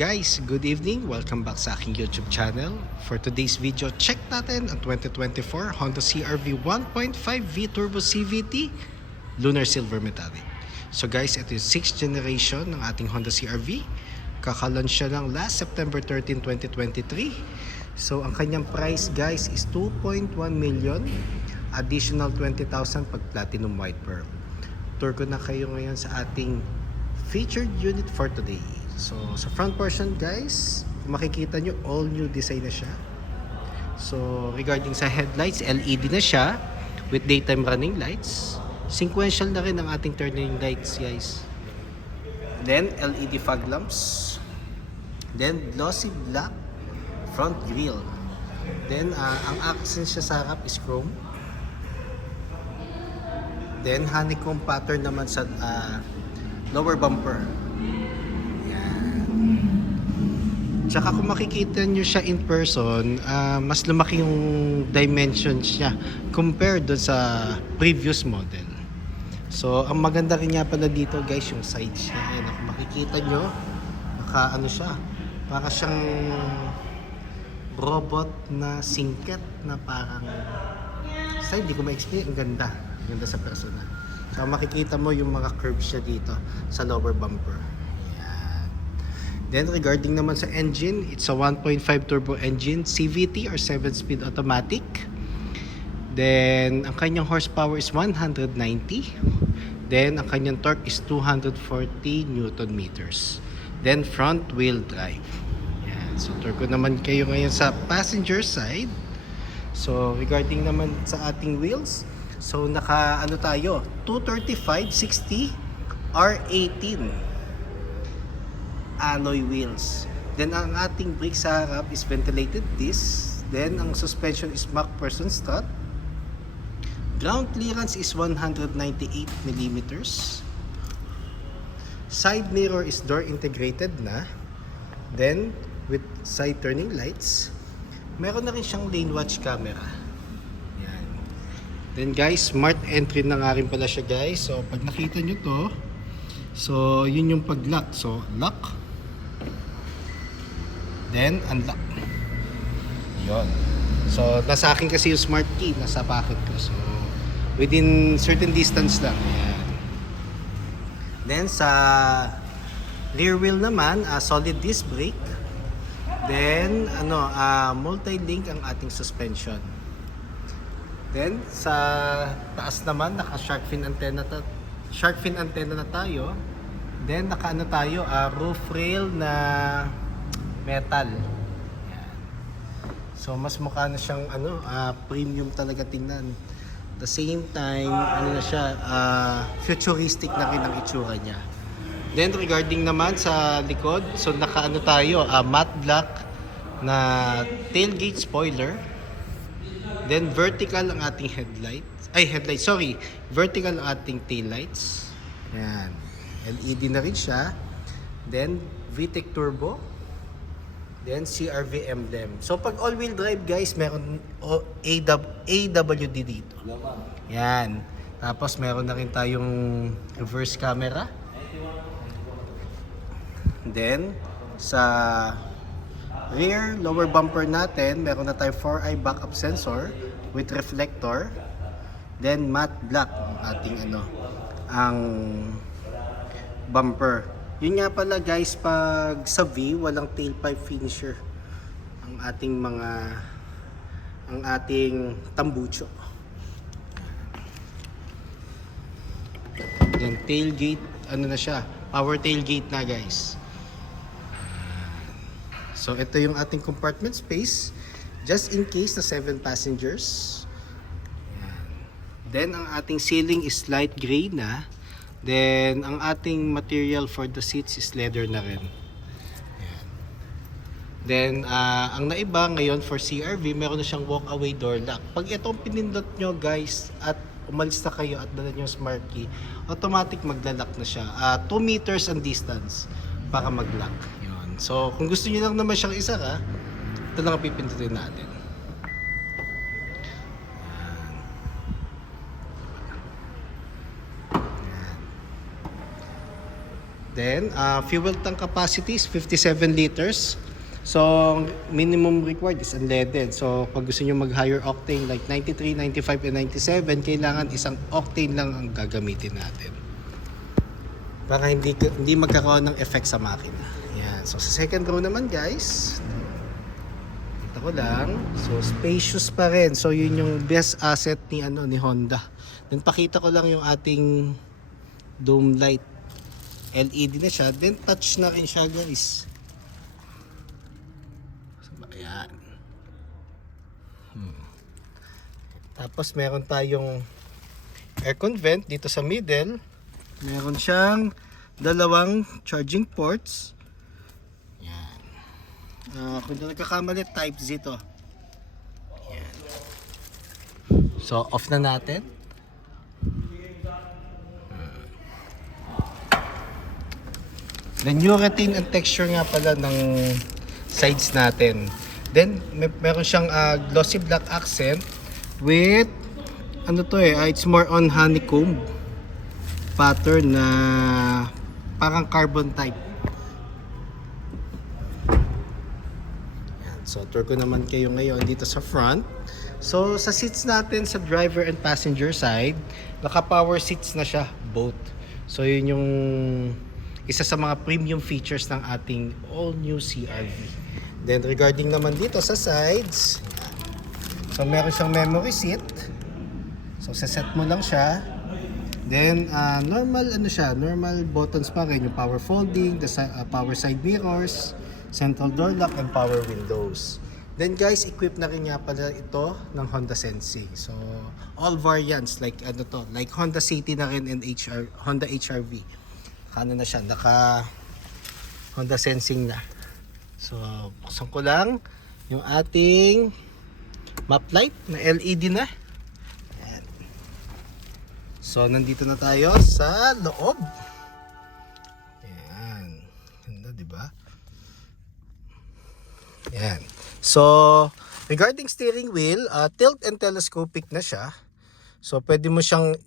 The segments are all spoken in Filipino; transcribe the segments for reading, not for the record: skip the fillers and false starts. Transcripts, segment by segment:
Guys, good evening. Welcome back sa aking YouTube channel. For today's video, check natin ang 2024 Honda CR-V 1.5 V-Turbo CVT Lunar Silver Metallic. So guys, ito yung 6th generation ng ating Honda CR-V. Kaka-launch siya lang last September 13, 2023. So ang kanyang price guys is 2.1 million. Additional 20,000 pag Platinum White Pearl. Tour ko na kayo ngayon sa ating featured unit for today. So sa front portion guys, makikita nyo all new design na siya. So regarding sa headlights, LED na siya with daytime running lights. Sequential na rin ang ating turning lights guys. Then LED fog lamps. Then glossy black front grille. Then ang accent siya sa harap is chrome. Then honeycomb pattern naman sa lower bumper. Tsaka kung makikita nyo siya in person, mas lumaki yung dimensions niya compared doon sa previous model. So, ang maganda rin nga pala dito guys, yung sides niya. Ayan, kung makikita nyo, ano siya, para siyang robot na singket na parang, hindi ko ma-explain, ang ganda. Ang ganda sa personal. So, makikita mo yung mga curves siya dito sa lower bumper. Then regarding naman sa engine, it's a 1.5 turbo engine, CVT or 7-speed automatic. Then ang kanyang horsepower is 190. Then ang kanyang torque is 240 Newton meters. Then front wheel drive. Yan. So tour ko naman kayo ngayon sa passenger side. So regarding naman sa ating wheels, so naka tayo, 235/60 R18 alloy wheels. Then ang ating brakes sa harap is ventilated disc. Then ang suspension is MacPherson strut. Ground clearance is 198 mm. Side mirror is door integrated na. Then with side turning lights. Meron na rin siyang lane watch camera. Yan. Then guys, smart entry na nga rin pala siya guys. So pag nakita nyo to, so yun yung pag-lock. So lock. Then unlock. Yun. So nasa akin kasi yung smart key, nasa pocket ko. So within certain distance lang. Ayan. Then sa rear wheel naman, solid disc brake. Then multi-link ang ating suspension. Then sa taas naman naka shark fin antenna na tayo. Then naka tayo, roof rail na metal. Yan. So mas mukha na siyang premium talaga tingnan. At the same time, na siya, futuristic na rin ang itsura niya. Then regarding naman sa likod, so naka tayo, matte black na tailgate spoiler. Then vertical ang ating vertical ang ating taillights. Yan. LED na rin siya. Then VTEC turbo. Then CR-V emblem. So pag all-wheel drive guys, meron AWD dito. Yan. Tapos meron na rin tayong reverse camera. Then sa rear lower bumper natin, meron na tayong 4-eye backup sensor with reflector. Then matte black ang ating ang bumper. Yun nga pala guys, pag sa V, walang tailpipe finisher ang ating tambucho. Then tailgate, na siya, power tailgate na guys. So ito yung ating compartment space, just in case na 7 passengers. Then ang ating ceiling is light gray na. Then, ang ating material for the seats is leather na rin. Ayan. Then, ang naiba ngayon for CR-V, meron na siyang walk-away door lock. Pag itong pinindot nyo guys, at umalis na kayo at dala nyo yung smart key, automatic magla-lock na siya. 2 meters ang distance para mag-lock. Yun. So, kung gusto nyo lang naman siyang isara, ito lang ang pipindutin natin. Then, fuel tank capacity is 57 liters. So, minimum required is unleaded. So, pag gusto nyo mag-higher octane like 93, 95, and 97, kailangan isang octane lang ang gagamitin natin. Para hindi magkakaroon ng effect sa makina. Yan. So, sa second row naman guys, ito ko lang. So, spacious pa rin. So, yun yung best asset ni Honda. Then, pakita ko lang yung ating dome light. LED na siya. Then, touch na rin siya guys. Ayan. Tapos meron tayong aircon vent dito sa middle. Meron siyang dalawang charging ports. Ayan. Kung hindi nagkakamali, type Z to. Ayan. So off na natin. Then urethane and texture nga pala ng sides natin. Then meron siyang glossy black accent with it's more on honeycomb pattern na parang carbon type. Yan. So tour ko naman kayo ngayon dito sa front. So sa seats natin sa driver and passenger side, naka power seats na siya both. So yun yung isa sa mga premium features ng ating all new CR-V. Then regarding naman dito sa sides, so meron siyang memory seat. So set mo lang siya. Then normal normal buttons pa rin, yung power folding, the power side mirrors, central door lock, and power windows. Then guys, equipped na rin nga pala ito ng Honda Sensing. So all variants like like Honda City na rin and Honda HR-V. Na siya, naka Honda Sensing na. So buksan ko lang yung ating map light na LED na. Ayan. So nandito na tayo sa loob. Ayan. Ganda, di ba? Ayan. So regarding steering wheel, tilt and telescopic na siya. So pwede mo siyang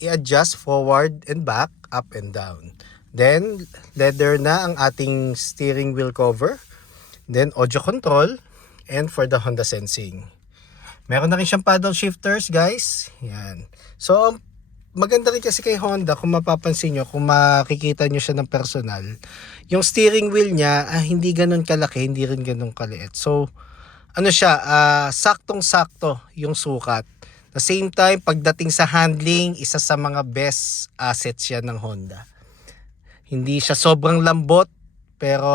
i-adjust forward and back, up and down. Then leather na ang ating steering wheel cover. Then audio control, and for the Honda Sensing. Meron na rin siyang paddle shifters guys. Yan. So maganda rin kasi kay Honda, kung mapapansin nyo, kung makikita nyo siya ng personal, yung steering wheel niya hindi ganun kalaki, hindi rin ganun kaliit. So saktong-sakto yung sukat. The same time, pagdating sa handling, isa sa mga best assets yan ng Honda. Hindi siya sobrang lambot, pero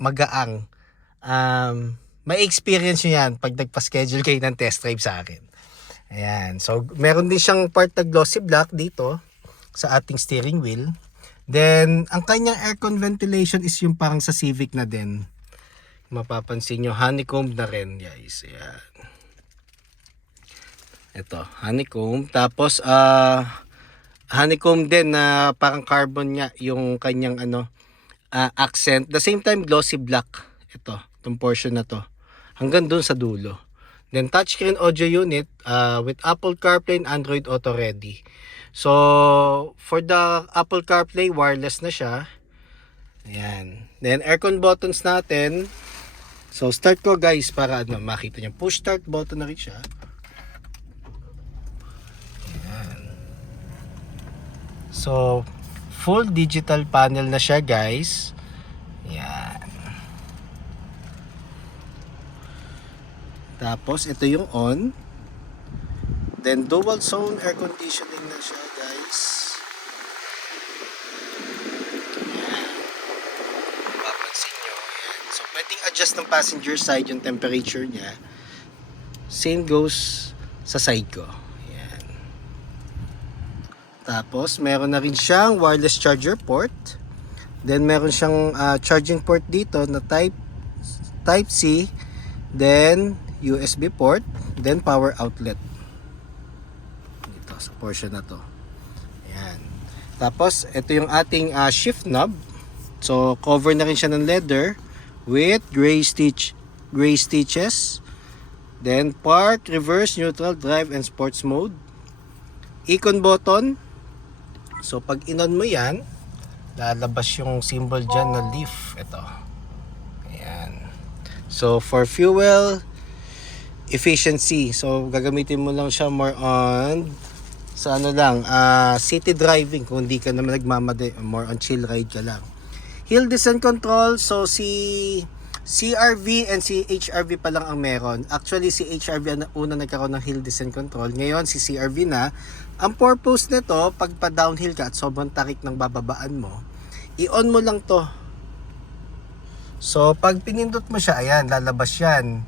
magaang. May experience nyo yan pag nagpa-schedule kayo ng test drive sa akin. Ayan. So, meron din siyang part na glossy black dito sa ating steering wheel. Then, ang kanyang aircon ventilation is yung parang sa Civic na din. Mapapansin nyo, honeycomb na rin, guys. Ayan. Ito, honeycomb. Tapos, honeycomb din na parang carbon nga yung kanyang accent. The same time, glossy black. Itong portion na to. Hanggang dun sa dulo. Then, touchscreen audio unit with Apple CarPlay and Android Auto ready. So, for the Apple CarPlay, wireless na siya. Ayan. Then, aircon buttons natin. So, start ko guys para makita nyo. Push start button na rin siya. So, full digital panel na siya guys. Yan. Tapos, ito yung on. Then, dual zone air conditioning na siya guys. Yan. Papansin nyo. Yan. So, pwedeng adjust ng passenger side yung temperature niya. Same goes sa side ko. Tapos, meron na rin siyang wireless charger port. Then, meron siyang charging port dito na type C. Then, USB port. Then, power outlet. Dito, sa portion na to. Ayan. Tapos, ito yung ating shift knob. So, cover na rin siya ng leather with gray stitches. Then, park, reverse, neutral, drive, and sports mode. Icon button. So pag inon mo yan, lalabas yung symbol dyan na leaf. Ito. Ayan. So for fuel efficiency, so gagamitin mo lang siya more on sa ano lang, city driving kung hindi ka naman nagmamade, more on chill ride ka lang. Hill descent control, so si CRV and si HRV pa lang ang meron. Actually si HRV ang una nagkaroon ng hill descent control, ngayon si CRV na. Ang purpose nito, pag pa downhill ka at sobrang tarik ng bababaan mo, i-on mo lang to. So pag pinindot mo siya, ayan, lalabas yan.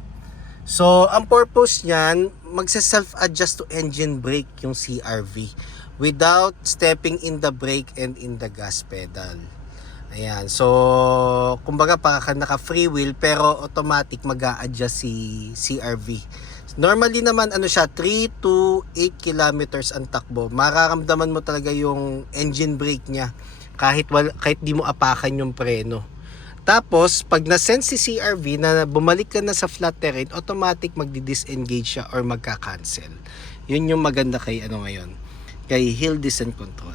So ang purpose niyan, magse-self-adjust to engine brake yung CRV without stepping in the brake and in the gas pedal. Ayan, so kumbaga para naka-free wheel pero automatic mag-a-adjust si CRV. Normally naman ano siya, 3 to 8 kilometers ang takbo. Mararamdaman mo talaga yung engine brake niya kahit di mo apakan yung preno. Tapos pag na-sense si CRV na bumalik ka na sa flat terrain, automatic magdi-disengage siya or magka-cancel. Yun yung maganda kay ano ngayon, kay hill descent control.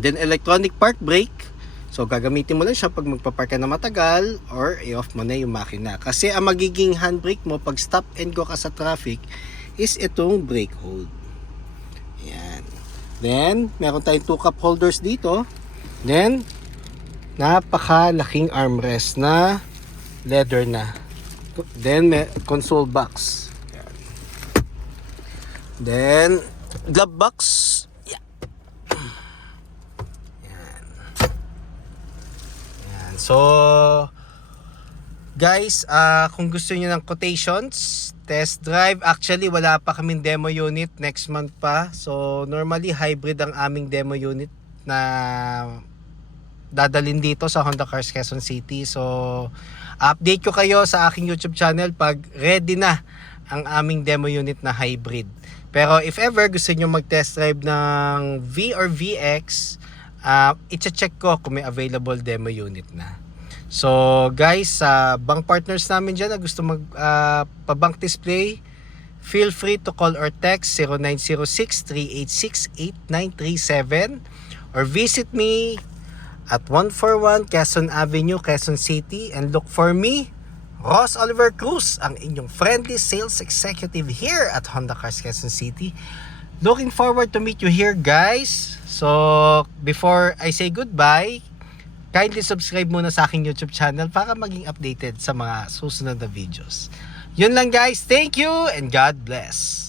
Then electronic park brake. So gagamitin mo lang siya pag magpapark ka na matagal or i-off mo na yung makina. Kasi ang magiging handbrake mo pag stop and go ka sa traffic is itong brake hold. Ayan. Then meron tayong 2 cup holders dito. Then napakalaking armrest na leather na. Then may console box. Ayan. Then glove box. So guys, kung gusto niyo ng quotations, test drive, actually wala pa kaming demo unit, next month pa. So normally hybrid ang aming demo unit na dadalhin dito sa Honda Cars Quezon City. So update ko kayo sa aking YouTube channel pag ready na ang aming demo unit na hybrid. Pero if ever gusto niyo mag-test drive ng V or VX, i-check ko kung may available demo unit na. So guys, bank partners namin dyan na gusto pa-bank display, feel free to call or text 0906-386-8937 or visit me at 141 Quezon Avenue, Quezon City, and look for me, Ross Oliver Cruz, ang inyong friendly sales executive here at Honda Cars Quezon City. Looking forward to meet you here guys. So before I say goodbye, kindly subscribe muna sa aking YouTube channel para maging updated sa mga susunod na videos. Yun lang guys, thank you and God bless.